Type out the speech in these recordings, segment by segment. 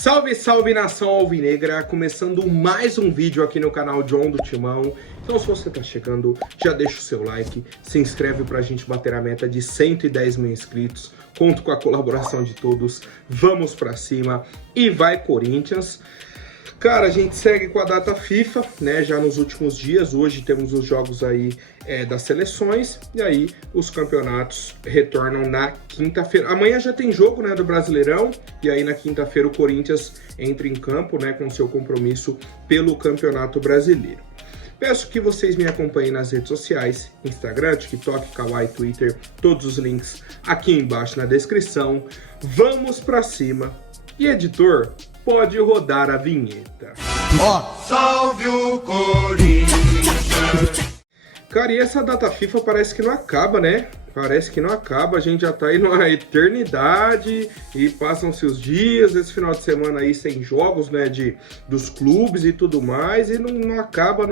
Salve, salve nação alvinegra, começando mais um vídeo aqui no canal John do Timão. Então se você tá chegando, já deixa o seu like, se inscreve pra gente bater a meta de 110 mil inscritos. Conto com a colaboração de todos, vamos pra cima e vai Corinthians. Cara, a gente segue com a data FIFA, né, já nos últimos dias. Hoje temos os jogos aí das seleções e aí os campeonatos retornam na quinta-feira. Amanhã já tem jogo, né, do Brasileirão e aí na quinta-feira o Corinthians entra em campo, né, com seu compromisso pelo Campeonato Brasileiro. Peço que vocês me acompanhem nas redes sociais, Instagram, TikTok, Kawaii, Twitter, todos os links aqui embaixo na descrição. Vamos pra cima. E editor, pode rodar a vinheta. Salve o Corinthians! Cara, e essa data FIFA parece que não acaba, né? Parece que não acaba, a gente já tá aí numa eternidade e passam-se os dias, esse final de semana aí sem jogos, né, dos clubes e tudo mais, e não acaba.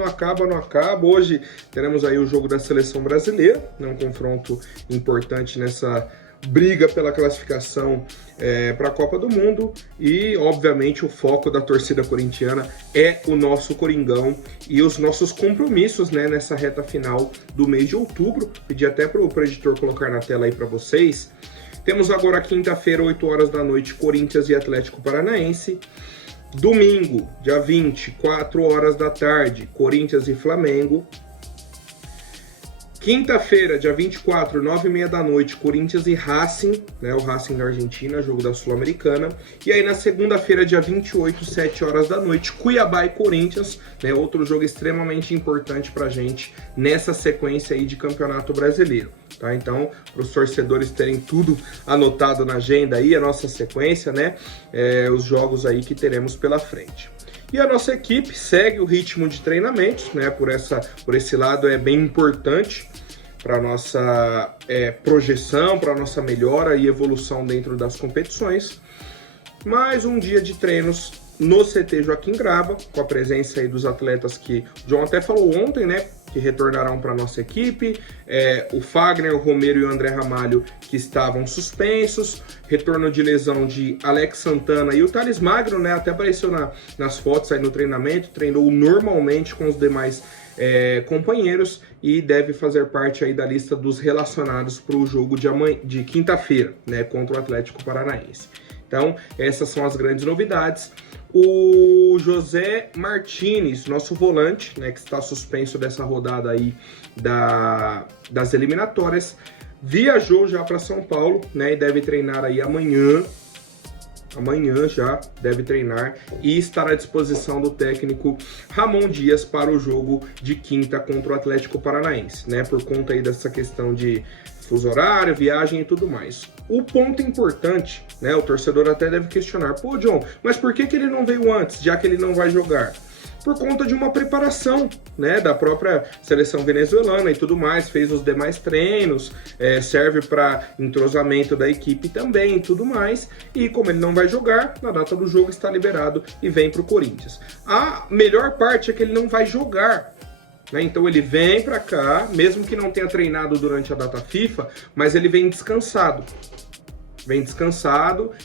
Hoje teremos aí o jogo da Seleção Brasileira, né, um confronto importante nessa briga pela classificação para a Copa do Mundo e, obviamente, o foco da torcida corintiana é o nosso Coringão e os nossos compromissos, né, nessa reta final do mês de outubro. Pedi até para o editor colocar na tela aí para vocês. Temos agora quinta-feira, 8 horas da noite, Corinthians e Atlético Paranaense. Domingo, dia 20, 4 horas da tarde, Corinthians e Flamengo. Quinta-feira, dia 24, 9h30 da noite, Corinthians e Racing, né, o Racing da Argentina, jogo da Sul-Americana. E aí na segunda-feira, dia 28, 7 horas da noite, Cuiabá e Corinthians, né, outro jogo extremamente importante pra gente nessa sequência aí de Campeonato Brasileiro. Tá? Então, para os torcedores terem tudo anotado na agenda aí, a nossa sequência, né, os jogos aí que teremos pela frente. E a nossa equipe segue o ritmo de treinamentos, né? Por esse lado é bem importante para a nossa projeção, para a nossa melhora e evolução dentro das competições. Mais um dia de treinos no CT Joaquim Grava, com a presença aí dos atletas que o John até falou ontem, né? Que retornarão para a nossa equipe, o Fagner, o Romero e o André Ramalho, que estavam suspensos, retorno de lesão de Alex Santana e o Thales Magno, né, até apareceu nas fotos aí no treinamento, treinou normalmente com os demais companheiros e deve fazer parte aí da lista dos relacionados para o jogo de quinta-feira, né, contra o Atlético Paranaense. Então, essas são as grandes novidades. O José Martinez, nosso volante, né, que está suspenso dessa rodada aí das eliminatórias, viajou já para São Paulo, né, e deve treinar aí amanhã já deve treinar e estar à disposição do técnico Ramon Dias para o jogo de quinta contra o Atlético Paranaense, né, por conta aí dessa questão de fuso horário, viagem e tudo mais. O ponto importante, né, o torcedor até deve questionar, pô, John, mas por que ele não veio antes, já que ele não vai jogar? Por conta de uma preparação, né, da própria seleção venezuelana e tudo mais, fez os demais treinos, serve para entrosamento da equipe também e tudo mais, e como ele não vai jogar, na data do jogo está liberado e vem para o Corinthians. A melhor parte é que ele não vai jogar, né? Então ele vem para cá, mesmo que não tenha treinado durante a data FIFA, mas ele vem descansado.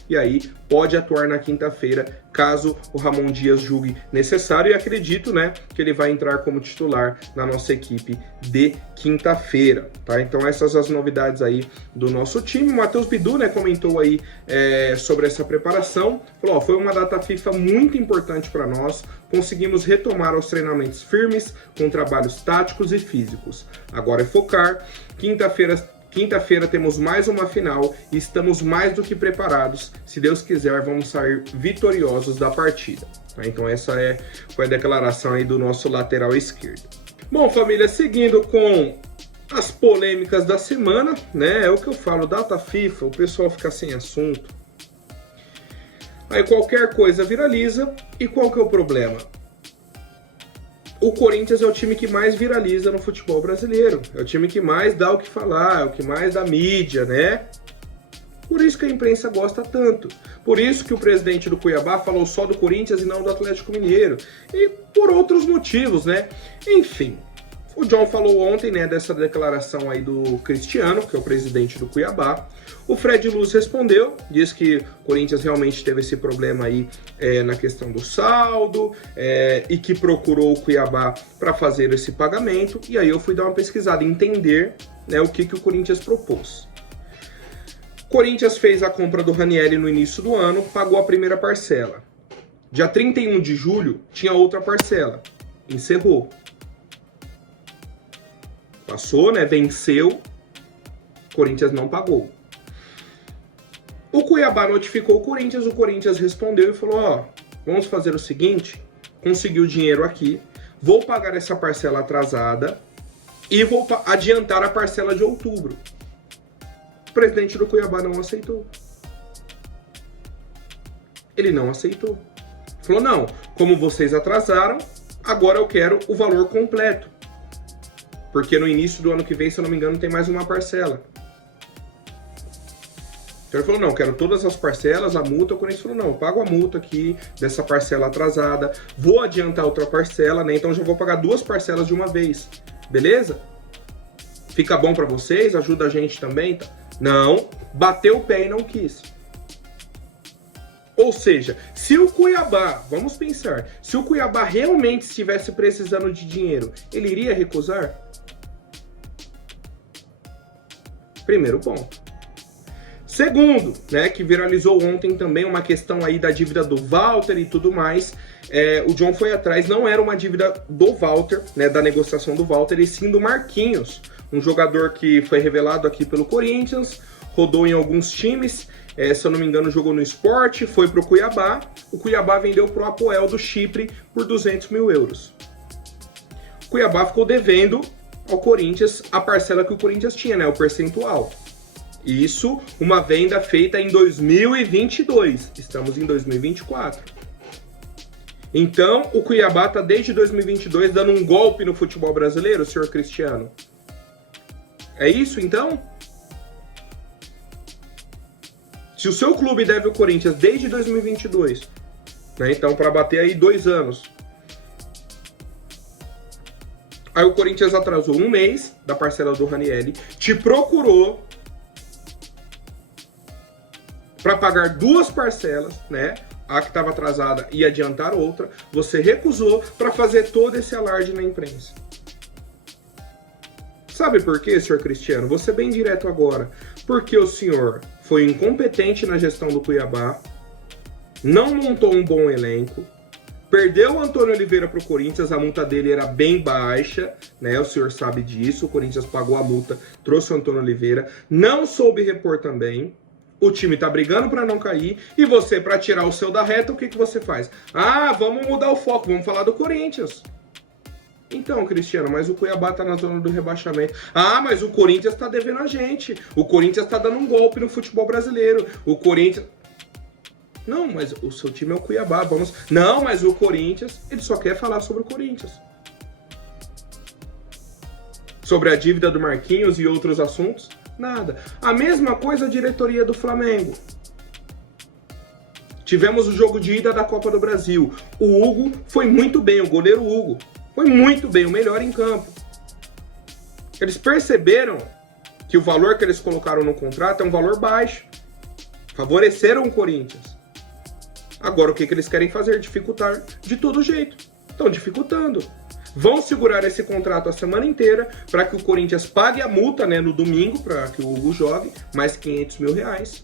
E aí pode atuar na quinta-feira, caso o Ramon Dias julgue necessário, e acredito, né, que ele vai entrar como titular na nossa equipe de quinta-feira, tá? Então essas as novidades aí do nosso time. O Matheus Bidu, né, comentou aí sobre essa preparação, falou, ó, foi uma data FIFA muito importante para nós, conseguimos retomar os treinamentos firmes, com trabalhos táticos e físicos. Agora é focar, Quinta-feira temos mais uma final e estamos mais do que preparados. Se Deus quiser, vamos sair vitoriosos da partida. Então essa foi a declaração aí do nosso lateral esquerdo. Bom, família, seguindo com as polêmicas da semana, né? É o que eu falo, data FIFA, o pessoal fica sem assunto. Aí qualquer coisa viraliza. E qual que é o problema? O Corinthians é o time que mais viraliza no futebol brasileiro. É o time que mais dá o que falar, é o que mais dá mídia, né? Por isso que a imprensa gosta tanto. Por isso que o presidente do Cuiabá falou só do Corinthians e não do Atlético Mineiro. E por outros motivos, né? Enfim, O John falou ontem, né, dessa declaração aí do Cristiano, que é o presidente do Cuiabá. O Fred Luz respondeu, diz que o Corinthians realmente teve esse problema aí na questão do saldo e que procurou o Cuiabá para fazer esse pagamento. E aí eu fui dar uma pesquisada, entender, né, o que o Corinthians propôs. O Corinthians fez a compra do Ranieri no início do ano, pagou a primeira parcela. Dia 31 de julho tinha outra parcela, encerrou. Passou, né? Venceu. Corinthians não pagou. O Cuiabá notificou o Corinthians respondeu e falou, ó, vamos fazer o seguinte, consegui o dinheiro aqui, vou pagar essa parcela atrasada e vou adiantar a parcela de outubro. O presidente do Cuiabá não aceitou. Ele não aceitou. Falou, não, como vocês atrasaram, agora eu quero o valor completo. Porque no início do ano que vem, se eu não me engano, tem mais uma parcela. Então ele falou, não, quero todas as parcelas, a multa. O Corinthians falou, não, eu pago a multa aqui dessa parcela atrasada, vou adiantar outra parcela, né? Então já vou pagar 2 parcelas de uma vez. Beleza? Fica bom pra vocês? Ajuda a gente também? Tá? Não, bateu o pé e não quis. Ou seja, se o Cuiabá, vamos pensar, se o Cuiabá realmente estivesse precisando de dinheiro, ele iria recusar? Primeiro ponto. Segundo, né, que viralizou ontem também uma questão aí da dívida do Walter e tudo mais, o John foi atrás, não era uma dívida do Walter, né, da negociação do Walter, e sim do Marquinhos, um jogador que foi revelado aqui pelo Corinthians, rodou em alguns times, se eu não me engano jogou no Sport, foi pro Cuiabá, o Cuiabá vendeu pro Apoel do Chipre por 200 mil euros. O Cuiabá ficou devendo ao Corinthians a parcela que o Corinthians tinha, né, o percentual. Isso, uma venda feita em 2022, estamos em 2024. Então, o Cuiabá está desde 2022 dando um golpe no futebol brasileiro, senhor Cristiano? É isso, então? Se o seu clube deve ao Corinthians desde 2022, né, então para bater aí 2 anos, aí o Corinthians atrasou 1 mês da parcela do Ranieri, te procurou para pagar 2 parcelas, né? A que estava atrasada e adiantar outra, você recusou para fazer todo esse alarde na imprensa. Sabe por quê, senhor Cristiano? Vou ser bem direto agora. Porque o senhor foi incompetente na gestão do Cuiabá, não montou um bom elenco, perdeu o Antônio Oliveira para o Corinthians, a multa dele era bem baixa, né? O senhor sabe disso, o Corinthians pagou a multa, trouxe o Antônio Oliveira, não soube repor também. O time tá brigando para não cair, e você, para tirar o seu da reta, o que você faz? Ah, vamos mudar o foco, vamos falar do Corinthians. Então, Cristiano, mas o Cuiabá tá na zona do rebaixamento. Ah, mas o Corinthians tá devendo a gente. O Corinthians tá dando um golpe no futebol brasileiro. O Corinthians... Não, mas o seu time é o Cuiabá, vamos... Não, mas o Corinthians, ele só quer falar sobre o Corinthians. Sobre a dívida do Marquinhos e outros assuntos. Nada. A mesma coisa a diretoria do Flamengo. Tivemos o jogo de ida da Copa do Brasil. O Hugo foi muito bem, o goleiro Hugo. Foi muito bem, o melhor em campo. Eles perceberam que o valor que eles colocaram no contrato é um valor baixo. Favoreceram o Corinthians. Agora o que eles querem fazer? Dificultar de todo jeito. Estão dificultando. Vão segurar esse contrato a semana inteira para que o Corinthians pague a multa, né, no domingo, para que o Hugo jogue, mais 500 mil reais.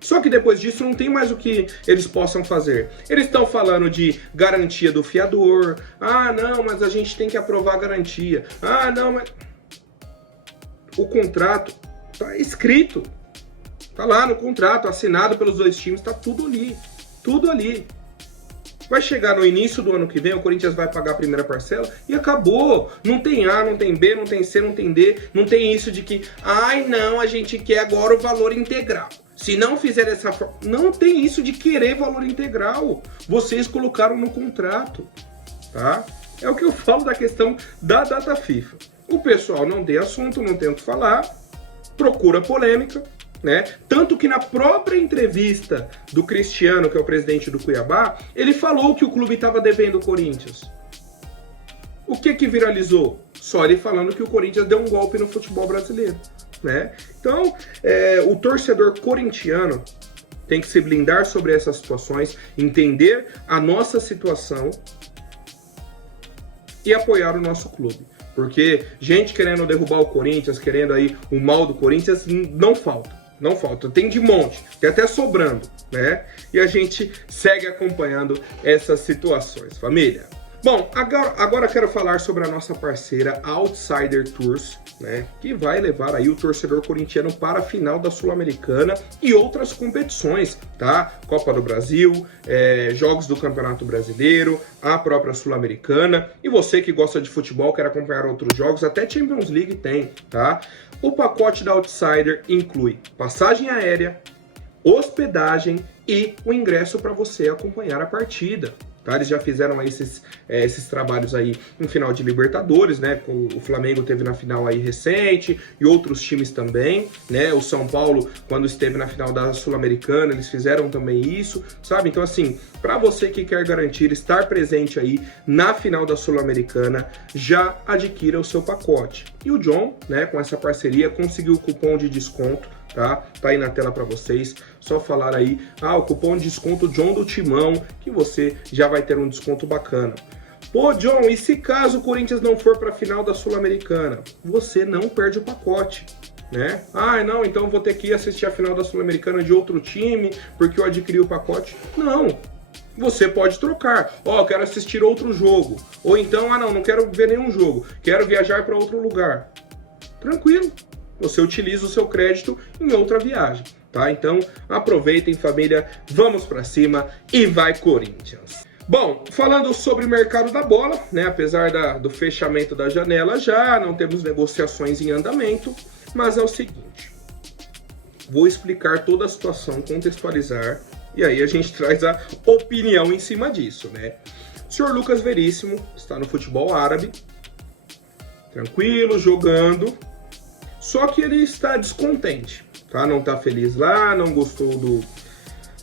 Só que depois disso não tem mais o que eles possam fazer. Eles estão falando de garantia do fiador. Ah, não, mas a gente tem que aprovar a garantia. Ah, não, mas... O contrato está escrito. Está lá no contrato, assinado pelos 2 times, está tudo ali. Tudo ali. Vai chegar no início do ano que vem, o Corinthians vai pagar a primeira parcela e acabou. Não tem A, não tem B, não tem C, não tem D. Não tem isso de que, ai não, a gente quer agora o valor integral. Se não fizer dessa forma... Não tem isso de querer valor integral. Vocês colocaram no contrato, tá? É o que eu falo da questão da data FIFA. O pessoal não tem assunto, não tem o que falar, procura polêmica, né? Tanto que na própria entrevista do Cristiano, que é o presidente do Cuiabá, ele falou que o clube estava devendo o Corinthians. O que viralizou? Só ele falando que o Corinthians deu um golpe no futebol brasileiro, né? Então, o torcedor corintiano tem que se blindar sobre essas situações, entender a nossa situação e apoiar o nosso clube. Porque gente querendo derrubar o Corinthians, querendo aí o mal do Corinthians, não falta. Não falta, tem de monte, tem até sobrando, né? E a gente segue acompanhando essas situações, família. Bom, agora quero falar sobre a nossa parceira Outsider Tours, né? Que vai levar aí o torcedor corintiano para a final da Sul-Americana e outras competições, tá? Copa do Brasil, jogos do Campeonato Brasileiro, a própria Sul-Americana. E você que gosta de futebol, quer acompanhar outros jogos, até Champions League tem, tá? O pacote da Outsider inclui passagem aérea, hospedagem e o ingresso para você acompanhar a partida. Tá? Eles já fizeram aí esses trabalhos aí em final de Libertadores, né? O Flamengo teve na final aí recente e outros times também, né? O São Paulo, quando esteve na final da Sul-Americana, eles fizeram também isso, sabe? Então, assim, para você que quer garantir estar presente aí na final da Sul-Americana, já adquira o seu pacote. E o John, né, com essa parceria, conseguiu o cupom de desconto, tá? Tá aí na tela para vocês. Só falar aí, o cupom de desconto John do Timão, que você já vai ter um desconto bacana. Pô, John, e se caso o Corinthians não for para a final da Sul-Americana? Você não perde o pacote, né? Não, então eu vou ter que ir assistir a final da Sul-Americana de outro time, porque eu adquiri o pacote. Não, você pode trocar. Quero assistir outro jogo. Ou então, não quero ver nenhum jogo, quero viajar para outro lugar. Tranquilo. Você utiliza o seu crédito em outra viagem, tá? Então, aproveitem, família, vamos pra cima e vai Corinthians! Bom, falando sobre o mercado da bola, né? Apesar do fechamento da janela, já não temos negociações em andamento, mas é o seguinte, vou explicar toda a situação, contextualizar, e aí a gente traz a opinião em cima disso, né? O senhor Lucas Veríssimo está no futebol árabe, tranquilo, jogando. Só que ele está descontente, tá? Não está feliz lá, não gostou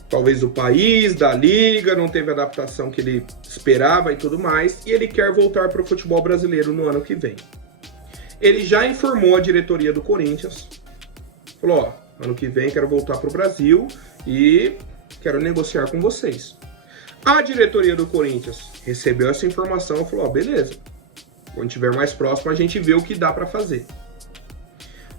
talvez do país, da liga, não teve a adaptação que ele esperava e tudo mais, e ele quer voltar para o futebol brasileiro no ano que vem. Ele já informou a diretoria do Corinthians, falou, ano que vem quero voltar para o Brasil e quero negociar com vocês. A diretoria do Corinthians recebeu essa informação e falou, beleza, quando estiver mais próximo a gente vê o que dá para fazer.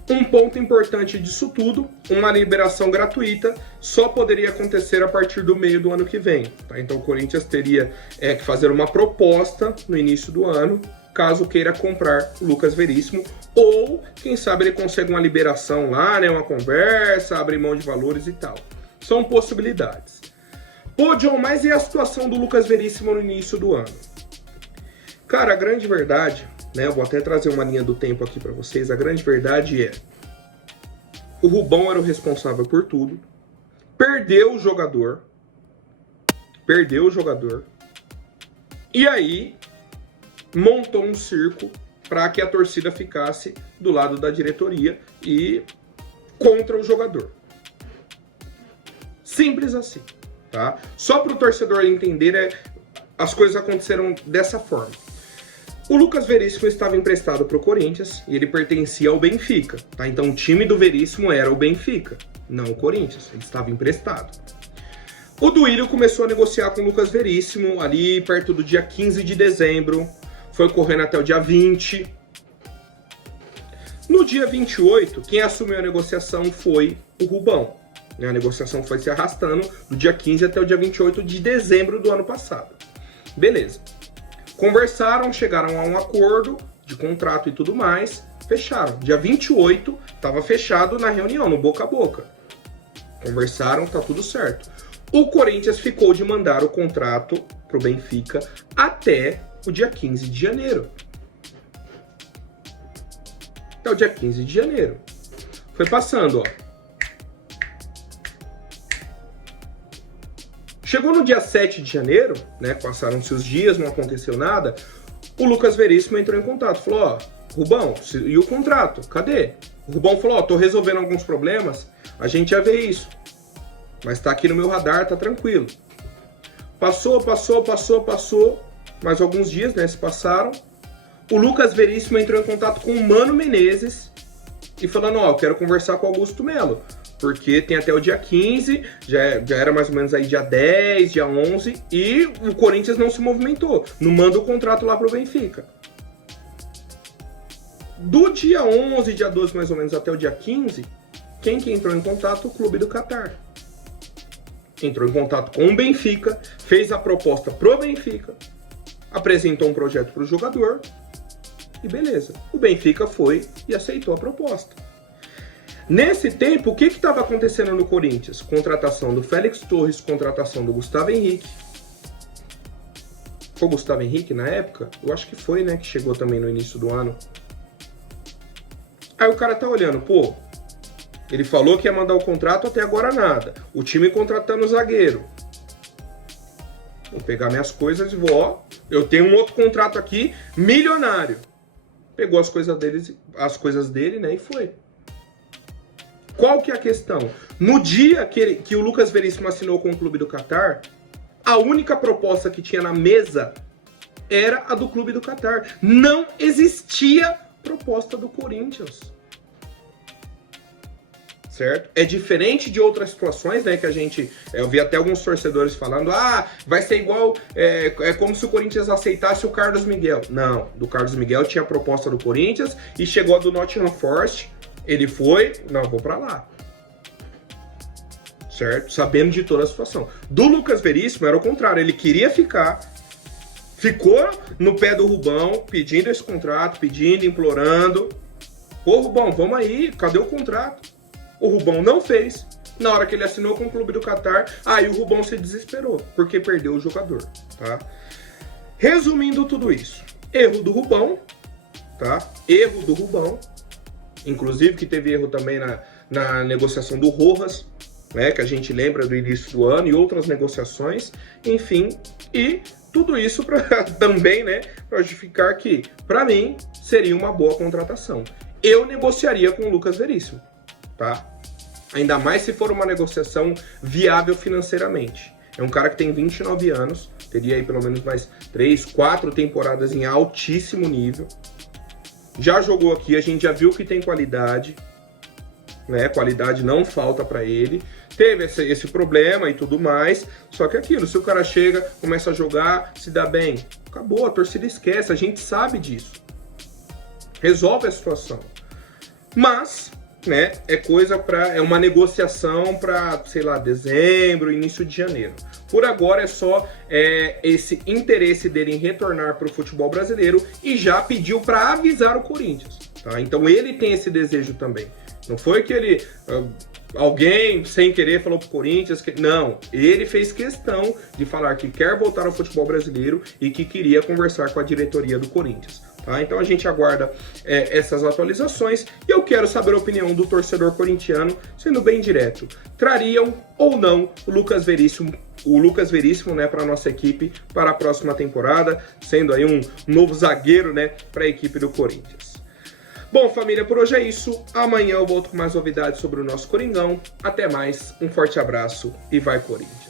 Um ponto importante disso tudo, uma liberação gratuita só poderia acontecer a partir do meio do ano que vem. Tá? Então o Corinthians teria que fazer uma proposta no início do ano, caso queira comprar o Lucas Veríssimo, ou quem sabe ele consegue uma liberação lá, né, uma conversa, abre mão de valores e tal. São possibilidades. Pô, John, mas e a situação do Lucas Veríssimo no início do ano? Cara, a grande verdade, né, eu vou até trazer uma linha do tempo aqui para vocês, a grande verdade é, o Rubão era o responsável por tudo, perdeu o jogador, e aí montou um circo para que a torcida ficasse do lado da diretoria e contra o jogador. Simples assim, tá? Só para o torcedor entender, as coisas aconteceram dessa forma. O Lucas Veríssimo estava emprestado para o Corinthians e ele pertencia ao Benfica, tá? Então o time do Veríssimo era o Benfica, não o Corinthians, ele estava emprestado. O Duílio começou a negociar com o Lucas Veríssimo ali perto do dia 15 de dezembro, foi correndo até o dia 20. No dia 28, quem assumiu a negociação foi o Rubão. A negociação foi se arrastando do dia 15 até o dia 28 de dezembro do ano passado. Beleza. Conversaram, chegaram a um acordo de contrato e tudo mais, fecharam. Dia 28, estava fechado na reunião, no boca a boca. Conversaram, tá tudo certo. O Corinthians ficou de mandar o contrato pro Benfica até o dia 15 de janeiro. Até o dia 15 de janeiro. Foi passando, ó. Chegou no dia 7 de janeiro, né, passaram-se os dias, não aconteceu nada, o Lucas Veríssimo entrou em contato, falou, Rubão, e o contrato? Cadê? O Rubão falou, tô resolvendo alguns problemas, a gente já vê isso, mas tá aqui no meu radar, tá tranquilo. Passou, mais alguns dias, né, se passaram, o Lucas Veríssimo entrou em contato com o Mano Menezes e falando, ó, eu quero conversar com o Augusto Melo, porque tem até o dia 15, já era mais ou menos aí dia 10, dia 11, e o Corinthians não se movimentou, não manda o contrato lá pro Benfica. Do dia 11, dia 12 mais ou menos, até o dia 15, quem que entrou em contato? O Clube do Catar. Entrou em contato com o Benfica, fez a proposta pro Benfica, apresentou um projeto pro jogador, e beleza. O Benfica foi e aceitou a proposta. Nesse tempo, o que estava acontecendo no Corinthians? Contratação do Félix Torres, contratação do Gustavo Henrique. Foi o Gustavo Henrique na época? Eu acho que foi, né? Que chegou também no início do ano. Aí o cara tá olhando, pô, ele falou que ia mandar o contrato, até agora nada. O time contratando o zagueiro. Vou pegar minhas coisas e vou, ó, eu tenho um outro contrato aqui, milionário. Pegou as coisas dele, né, e foi. Qual que é a questão? No dia que o Lucas Veríssimo assinou com o Clube do Catar, a única proposta que tinha na mesa era a do Clube do Catar. Não existia proposta do Corinthians. Certo? É diferente de outras situações, né, que eu vi até alguns torcedores falando, vai ser igual, é como se o Corinthians aceitasse o Carlos Miguel. Não, do Carlos Miguel tinha a proposta do Corinthians e chegou a do Nottingham Forest, ele foi, não, vou pra lá. Certo? Sabendo de toda a situação. Do Lucas Veríssimo era o contrário, ele queria ficar, ficou no pé do Rubão, pedindo esse contrato, pedindo, implorando. Ô Rubão, vamos aí, cadê o contrato? O Rubão não fez. Na hora que ele assinou com o Clube do Catar, aí o Rubão se desesperou, porque perdeu o jogador, tá? Resumindo tudo isso, erro do Rubão, tá? Erro do Rubão, inclusive que teve erro também na negociação do Rojas, né? Que a gente lembra do início do ano e outras negociações, enfim, e tudo isso para também, né, para justificar que, para mim, seria uma boa contratação. Eu negociaria com o Lucas Veríssimo. Tá? Ainda mais se for uma negociação viável financeiramente. É um cara que tem 29 anos, teria aí pelo menos mais 3, 4 temporadas em altíssimo nível. Já jogou aqui, a gente já viu que tem qualidade, né? Qualidade não falta para ele. Teve esse problema e tudo mais, só que aquilo, se o cara chega, começa a jogar, se dá bem, acabou, a torcida esquece, a gente sabe disso. Resolve a situação. Mas, né, é uma negociação para, sei lá, dezembro, início de janeiro. Por agora é só esse interesse dele em retornar para o futebol brasileiro e já pediu para avisar o Corinthians, tá? Então ele tem esse desejo também. Não foi que ele, alguém sem querer falou pro Corinthians que... Não, ele fez questão de falar que quer voltar ao futebol brasileiro e que queria conversar com a diretoria do Corinthians. Tá? Então a gente aguarda essas atualizações e eu quero saber a opinião do torcedor corintiano, sendo bem direto. Trariam ou não o Lucas Veríssimo, né, para a nossa equipe para a próxima temporada, sendo aí um novo zagueiro, né, para a equipe do Corinthians. Bom, família, por hoje é isso. Amanhã eu volto com mais novidades sobre o nosso Coringão. Até mais, um forte abraço e vai Corinthians!